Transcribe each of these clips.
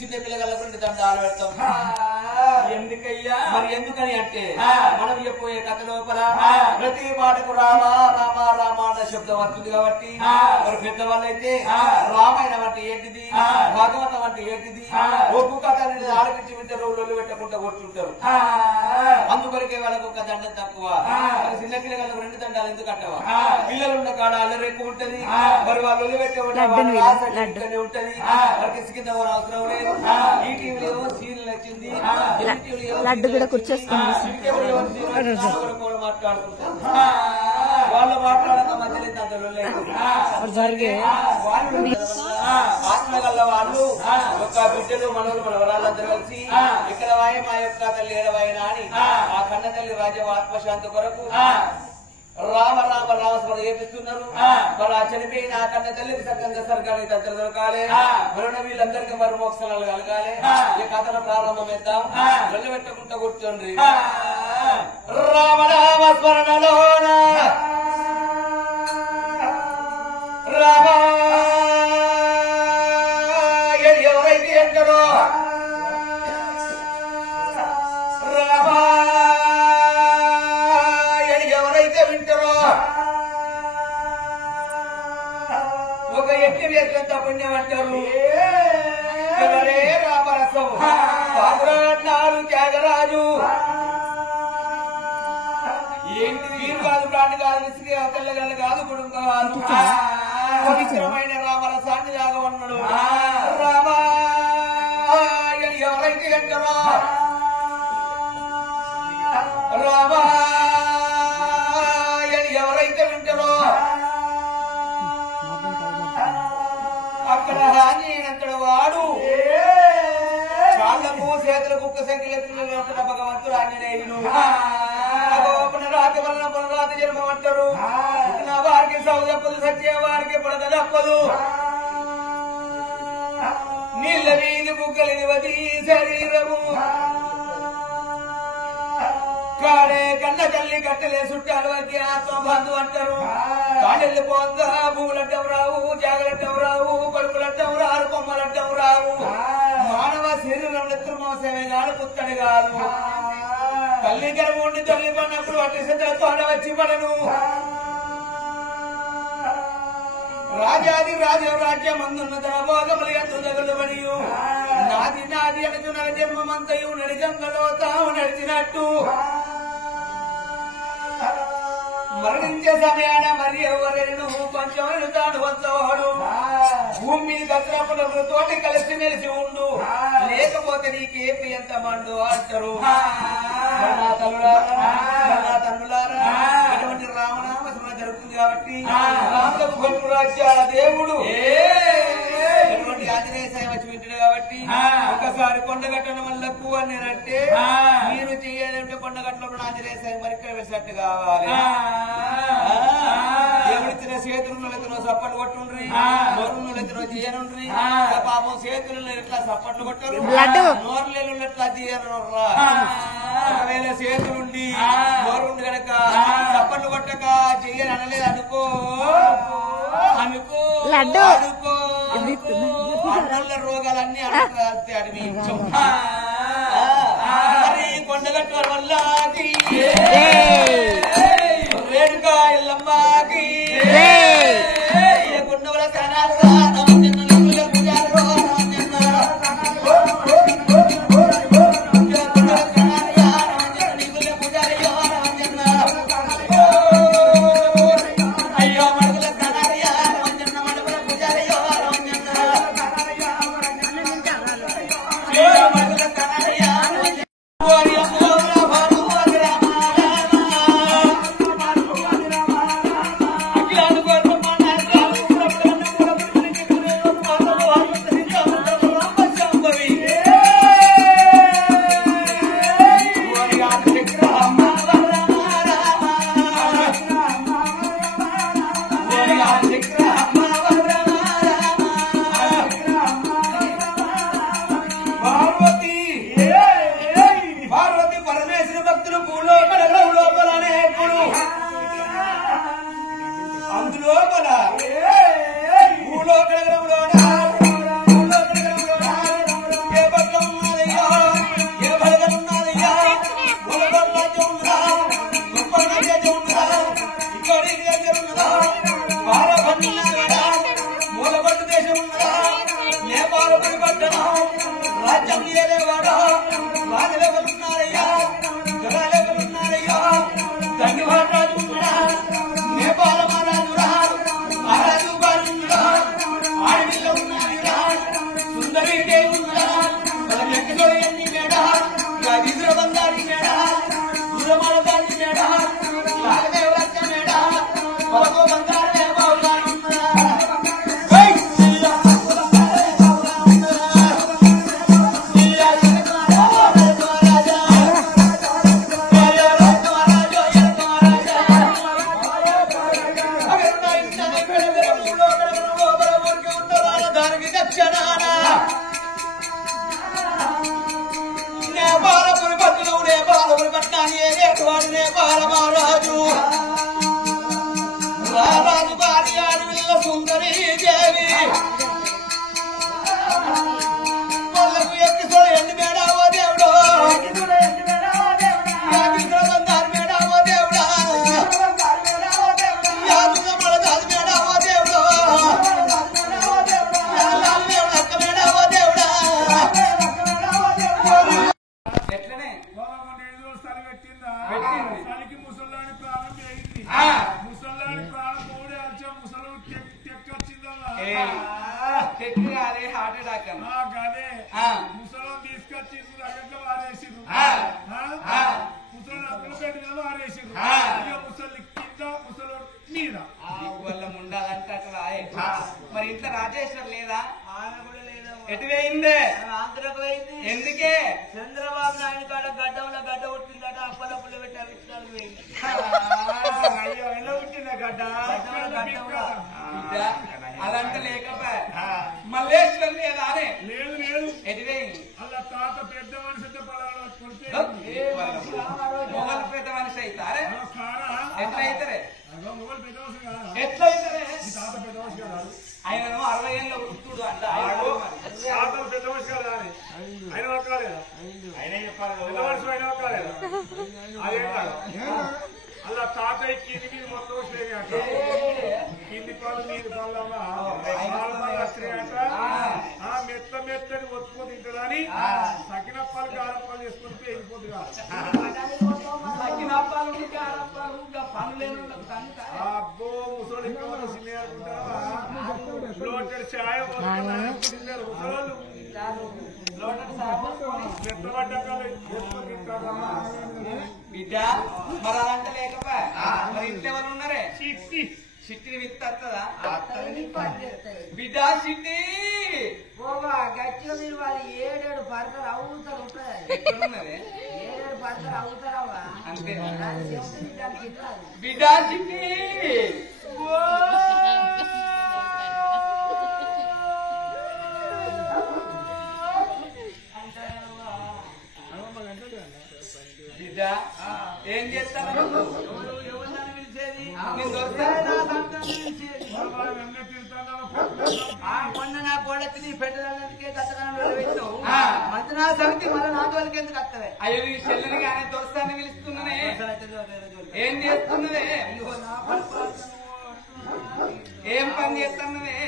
చిన్న పిల్లలకు దండాలు పెడతాం. ఎందుకయ్యా? మరి ఎందుకని అంటే మనం చెప్పబోయే కథ లోపల ప్రతి మాటకు రామ రామ రామ అన్న శబ్దం వస్తుంది కాబట్టి మరి పెద్దవాళ్ళు అయితే రామాయణం అంటే ఏంటిది, భాగవతం అంటే ఏంటిది, ఒప్పు కథ అనేది ఆలోచించి వింటే రోజులు పెట్టకుండా కొట్టుకుంటారు. అందుకొరకే వాళ్ళకు ఒక దండం తక్కువ. చిన్న పిల్లలకు 2 దండాలు ఎందుకు అంటావా? పిల్లలు ఉన్న కాడ అల్లరి ఎక్కువ ఉంటది. మరి వాళ్ళు పెట్టే ఉంటది. వారికి కింద అవసరం లేదు. ఈ టీవీలో సీరియల్ వచ్చింది, లడ్డు కూడా కూర్చొస్తుంది. మాట్లాడుకుంటారు. వాళ్ళు మాట్లాడక మధ్యలో జరిగే ఆత్మగల్ల వాళ్ళు ఒక బిడ్డలు మనవలు మన వరాలందరూ కలిసి ఇక్కడ వాయి మా యొక్క తల్లి ఏడవాయినా అని ఆ కన్న తల్లి రాజ్యం ఆత్మశాంతి కొరకు రామ రామ రామస్మరణ చేపిస్తున్నారు. మరి ఆ చనిపోయిన ఆ కన్న తల్లికి సక్కంగా సర్గానికి దగ్గర దొరకాలి. మరణ వీళ్ళందరికీ మరి మోక్షణాలు కలగాలి. ఈ కథను ప్రారంభమేద్దాం. వెళ్ళి పెట్టకుండా కూర్చోండి. రామ రామ స్మరణలోన రామ ఎవరైతే అంటారో రామ ఎవరైతే వింటారో ఒక ఎట్టి వేసినంత పుణ్యం అంటారు. ఎవరే రామరసం పాదురాడు త్యాగరాజు ఏంటి వీరు కాదు, ప్రాణి కాదు, విసిరి తెల్లగల్లు కాదు, కుటుంబం కాదు, పవిత్రమైన రామరసాన్ని తాగమన్నాడు. రామ ఎవరైతే అంటారో రామ ఎవరైతే వింటారో అక్కడ ఆంజనేయుడంతడు వాడు కాళ్ళకు చేతుల కుక్క సంఖ్యలు భగవంతుడు ఆంజనేయుడు. పునరాతి వలన పునరాతి జన్మం అంటారు. పుట్టిన వారికి సాగు తప్పదు, సత్య వారికి పుడత తప్పదు. నీళ్ళ వీధి బుగ్గలివది శరీరము కాడే కన్న తల్లి కట్టలే చుట్టాలు వచ్చి ఆత్మ బంధు అంటారు. కాడెళ్ళి పోగా భూములంటం రావు, జాగలంటం రావు, కొడుకులంటం రారు, కొమ్మలంటం రావు. మానవ శరీరం ఎత్తులు మోసమే కాదు, పుత్తడి కాదు. తల్లి గర్భం ఉండి తల్లి పడినప్పుడు అట్టి సిద్ధలతో వచ్చి పడను. రాజాది రాజు రాజ్యం అందున్న తన భోగములు ఎందు తగులు పడియు నాది నాది అనుకున్న జన్మమంతయు నడిగంగలో తాము నడిచినట్టు మరణించే సమయాన మరి ఎవరైనా కొంచెం తాను వచ్చవాడు. భూమి మీద కచ్చినప్పుడు తోటి కలిసి మెలిసి ఉండు, లేకపోతే నీకేపి ఎంత మండు అంటారు. తల్లులారా ఇటువంటి రామనామ స్మరణ జరుగుతుంది కాబట్టి రాములకు గొప్ప రాజ్యాల దేవుడు ఎటువంటి ఆంజనేయ సేవ వచ్చి వింటాడు కాబట్టి ఒకసారి కొండగట్టడం వల్లకు అని నేనంటే మీరు చేయాలంటే కొండగట్టలో ఆంజనేయ సేవ మరిక్కడ వేసినట్టు కావాలి. ఎవరిచ్చిన చేతులు సప్పట్లు కొట్టుండ్రి, నోరును తీయనుండ్రి. పాపం చేతులు ఎట్లా సప్పట్లు కొట్టరు, నోరులేలు ఎట్లా తీయనుర్రా. ఒకవేళ చేతులుండి నోరుండి గనక సప్పట్లు కొట్టక చెయ్యని అనలేదు అనుకో అనుకో అనుకో అన్నల రోగాలన్నీ అడిగి మరి కొండగట్టు వల్ల రేణుకా ఎల్లమ్మకి గుండవల రాజ్యం లేదేవాడో రాజులెవరున్నారయ్యా జగాలెవరున్నారయ్యా ధన్యవాద రాజు ఉన్నాడా నేపాల మహారాజురా మహారాజు బాలుడా ఆడవిల్ల ఉన్నారురా సుందరి దేవి ఉన్నాడా మన వ్యక్తిలో ఎన్ని మేడ గదిద్ర బంగారి మేడ దూరమాల దాని మేడ రాజదేవరత్న మేడ కొరకు బంగారు బాలమహారాజు రారాజు భార్య సుందరి దేవి వాళ్ళకు ఎక్కిసో ఎండి మేడావో దేవుడు బంగారు మేడావో దేవుడా మలదాది మేడావో దేవుడు అక్క మేడావో దేవుడా ఎట్లనే చలికి ముసలాని ప్రాణం పెరిగింది ముసలాని ప్రాణం పోడే వచ్చా ముసలు తెక్కొచ్చిందమ్మా అదే హార్ట్ అటాక్ గదే ముసలం తీసుకొచ్చింది రగంగా వారేసిండ్రు ముసలు అప్పులు పెట్టిన వారేసిండ్రు ముసలి కింద ముసలు మీద వల్ల ఉండాలంటే అట్లా మరి ఇంట్లో రాజేశ్వర్ లేదా ఎటు వేయిందే ఆంధ్రకు పోయింది ఎందుకే చంద్రబాబు నాయుడు కాడ గడ్డంలో గడ్డ పుట్టిందట అప్పలప్పులు పెట్టి అవిష్టాలు పోయింది అయ్యో ఎలా పుట్టిందా గడ్డ అదంతా లేకపోయా మల్లేశ్వర్ లేదా అనే లేదు లేదు ఎటు వేయింది అలా తాత పెద్ద మనిషితో మొగలు పెద్ద మనిషి అవుతారే ఎట్లా అవుతారే మొగలు పెద్ద మనిషి కదా ఎట్లా అవుతారే తాత పెద్ద మనిషి కదా ఆయన 60 ఏళ్ళ వృత్తుడు అంట తాతలు పెద్ద మనిషి కదా ఆయన ఒక్కలేదా ఆయన చెప్పాలి పెద్ద మనిషి ఆయన ఒక్కలేదా అదే కాదు అలా తాతయ్య కింది మీద మొత్తం వస్తున్నాయి కింది పాలు నీరు పాలమ్మా మెత్త మెత్తని ఒత్తుకొని తింటారని సకినప్పాలు గారప్పాలు చేసుకుని వెళ్ళిపోతుంది అబ్బో ముసలి లోటెడ్ ఛాయ ముసలోళ్ళు మెత్తబడ్డాకాలు చేసుకొని తింటారమ్మా బిడ్డ మరి అదంతా లేకపోయా మరి ఇంట్లో ఎవరు ఉన్నారే చిట్టి చిట్టిని విత్తదా బిడ్డ చిట్టి గట్టిగా మీరు వాళ్ళు 7 పరకలు అవుతారు ఉంటాయి ఎక్కడున్నది 7 పరకలు అవుతారావా అంతే దానికి బిడ్డ చిట్టి బిడ్డ ఏం చేస్తాను ఎవరిని పిలిచేది మొన్న నా కోడకి పెట్టడానికి పెట్టావు మంత్రినా సమితి మళ్ళీ నా తోలికి ఎందుకు వస్తుంది అయ్యో నీ చెల్లని కానీ దొరసాన్ని పిలుస్తున్నానే ఏం చేస్తున్నదే ఏం పని చేస్తున్నదే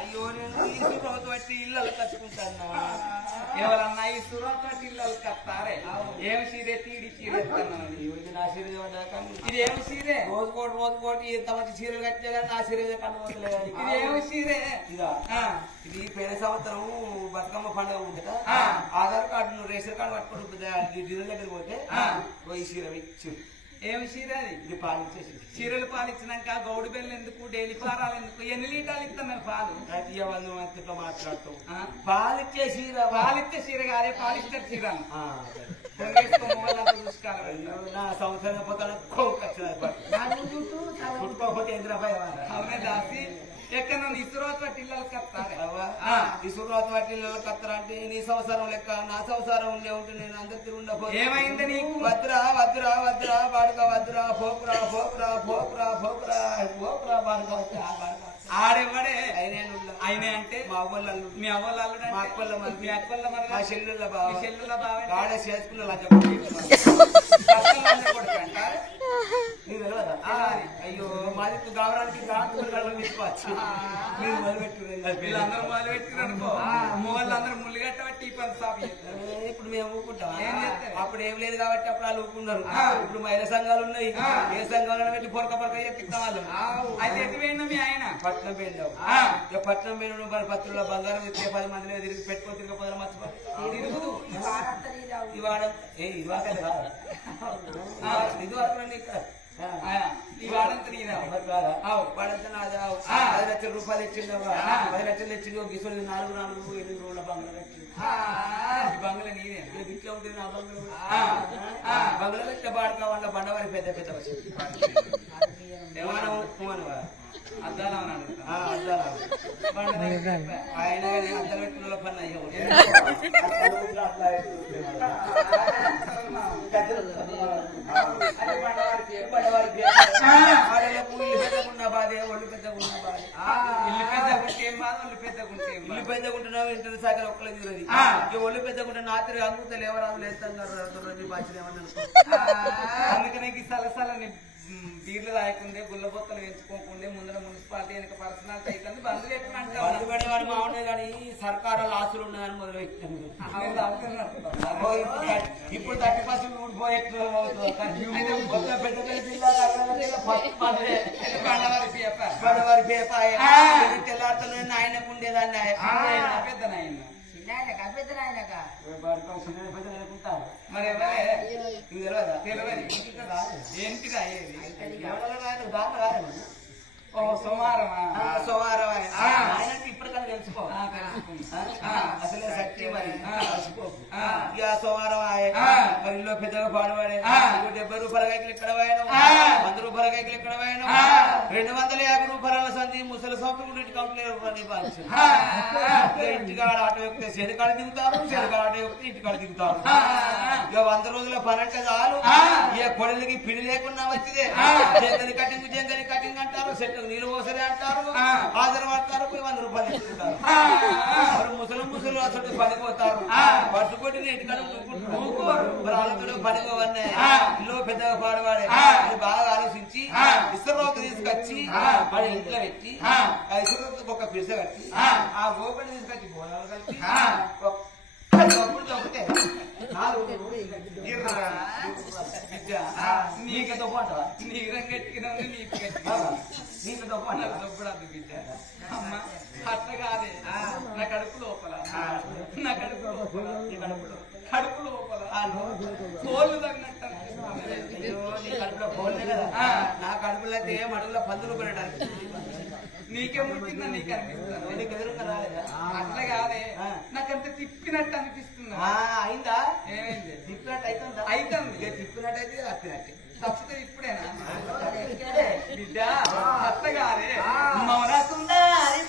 అయ్యో నేను ఈ సుఖం బట్టి ఇళ్ళు కట్టుకుంటాను ఎవరన్నా ఈ సురతోటి ఇళ్ళు కత్తారే ఏం సీరే తీడి చీరేస్తున్నాను నా సీరియల్ ఇది ఏమి సీరే రోజుకోటి ఎంత మంచి సీరియల్ కట్టే కానీ నా సీరియల్ కట్టలేదు ఇది ఏమి సీరే ఇది పేద సంవత్సరం బతుకమ్మ పండుగ ఉంటుంది ఆధార్ కార్డు రేషన్ కార్డు పట్టుకుంటుంది డీలర్ దగ్గర పోతే ఈ సీర ఇచ్చి ఏమి సీరే అది ఇది పాలించేసి చీరలు పాలిచ్చినాక గౌడు బెల్లు ఎందుకు డైలీ పారాలు ఎందుకు ఎన్ని లీటర్లు ఇస్తాం మేము పాలు ప్రతి మందితో మాట్లాడతాం పాలిచ్చే సీర పాలిచ్చే చీర కాదే పాలిచ్చే చీర చూసుకోవాలి నా సంవత్సరం పోతాను చుట్టుకోకపోతే ఎందుకు అవునే దాసి ఎక్కడ ఇసురోత్ ఇళ్ళకి కత్తారే ఇసురాత్ వాటి కత్తరా అంటే నీ సంవత్సరం లెక్క నా సంవత్సరం ఉండే ఉంటే నేను అందరు తిరుగుండకపోతే ఏమైంది నీకు వద్రా వద్రా వద్రా బాడుక వద్రా పోకురా పోకురా పోకురా పోకురా పోకురా బాడుక వచ్చి ఆ బాడుక ఆడెవడే ఆయన అంటే మా అవ్వల మీ అవ్వల మా అక్కల మీ అక్కల మరి మా చెల్లెళ్ళ బావ చెల్లుల బావ గాడ చేసుకున్న లంచ నీకు తెలియదా అయ్యో మాది గౌరవానికి తీసుకోవచ్చు మీరు మొదలుపెట్టు వీళ్ళందరూ మొదలు పెట్టిరు అనుకో వాళ్ళందరూ ముళ్ళుగా కట్టబట్టి ఈ పని సాపి ఇప్పుడు మేము ఊరుకుంటాం ఏం చేస్తారు? అప్పుడు ఏం లేదు కాబట్టి అప్పుడు వాళ్ళు ఊరుకున్నారు ఇప్పుడు మహిళా సంఘాలు ఉన్నాయి ఏ సంఘాలను పెట్టి పొరక చెప్తాం వాళ్ళు అయితే ఎటు పోయినా మీ ఆయన పట్నం పోయినావు ఇక పట్నం పోయిన మరి పత్రుల బంగారం ఇచ్చే 10 మందిలో తిరిగి పెట్టుకొని తిరగపోదా మర్చిపోయి తిరుగుతూ ఇవాడ ఇది వరకు ఇక్కడ ఈ వాడంతా నీదా వాడంతా నాది 10 లక్షల రూపాయలు ఇచ్చిండవా 10 లక్షలు ఇచ్చిండు గిసోడి 4 8 రోజుల బంగారం ఈ బంగ్లా నీదే ఇట్లా ఉంటుంది నా బంగ్లా పెట్టే బాడక వాళ్ళ బండవారి పెద్ద పెద్ద అద్దాలు ఆయన అద్దలు పెట్టిన పని అయ్యో ఇల్లు పెద్దగున్న బాధే ఒళ్ళు పెద్దగున్న బాధ ఇల్లు పెద్దగుంటే ఏం బాధ ఒళ్ళు పెద్దగుంటే ఇల్లు పెద్దగుంటున్నావు ఇంటర్ శాఖ ఒక్కలే తిరగదు ఒళ్ళు పెద్దగుంటే నాతిరి అందుతలు ఎవరాలు లేస్తాను అందుకనే సలసల బీర్లు రాయకుండే గుల్లబొత్తలు ఎంచుకోకుండే ముందర మున్సిపాలిటీ వెనక పర్సనాలిటీ అయితే బంద్ బంధు పడేవాడు మామూలే కానీ సర్కారు ఆస్తులు ఉన్నాయని మొదలు పెట్టాను ఇప్పుడు 30% ఊడిపోయేట్లు పెద్ద పడవారి పేప తెల్లారుతున్న ఆయనకు ఉండేదాన్ని పెద్ద నాయన మరి ఏంటిదా ఓ సోమవారమా సోమవారం ఇప్పటికన్నా తెలుసుకో అసలే శక్తి మరి ఇక సోమవారం మరి ఇల్లు పెద్దగా పాడువాడే 70 రూపాయల కైకిలు ఎక్కడ పోయాను 100 రూపాయల కైకిలు ఎక్కడ పోయాను 250 రూపాయల సంధి ముసలి సంవత్సరం ఇంటి కంప్లీట్ ఇంటికాడ ఆటో ఎక్కితే చెడుకాడ దిగుతారు చెడుకాడ ఆటో ఎక్కితే ఇంటికాడ దిగుతారు ఇక 100 రోజుల పని అంటే చాలు ఏ కొడలికి పిడి లేకుండా వచ్చిందే జంగని కటింగ్ అంటారు చెట్లకు నీళ్ళు పోసరే అంటారు హాజరు పడతారు పోయి 100 రూపాయలు ఇస్తుంటారు ముసలు అసలు పడిపోతారు పట్టు కొట్టి ఇంటికాడ మరి వాళ్ళతో పడిపోవన్నీ ఇల్లు పెద్దగా పాడవాడే బాగా ఆలోచించి ఇసురోకు తీసుకొచ్చి వాడి ఇంట్లో పెట్టి ఆ ఇసురోకు ఒక పిస కట్టి ఆ గోపడి తీసుకొచ్చి బోనాలు కట్టి ఒకటే నీకతో పాట నీరం గట్టిగా నీకతో పాట దొబ్బడు అది బిడ్డ అమ్మ అట్లా కాదే నా కడుపు లోపల నా కడుపు లోపల కడుపు లోపల కోళ్ళు తగినట్టు నా కడుపులో అయితే అడుగులో 10 రూపాయలు నీకే ముట్టిందా నీకు అనిపిస్తుంది అట్లా కాదే నాకంత తిప్పినట్టు అనిపిస్తుంది అయిందా ఏమైంది తిప్పినట్టు అవుతుందా అవుతుంది తిప్పినట్టయితే అప్పినట్టే తప్పితే ఇప్పుడేనా బిడ్డ అట్లా కాదే మౌనసుందరి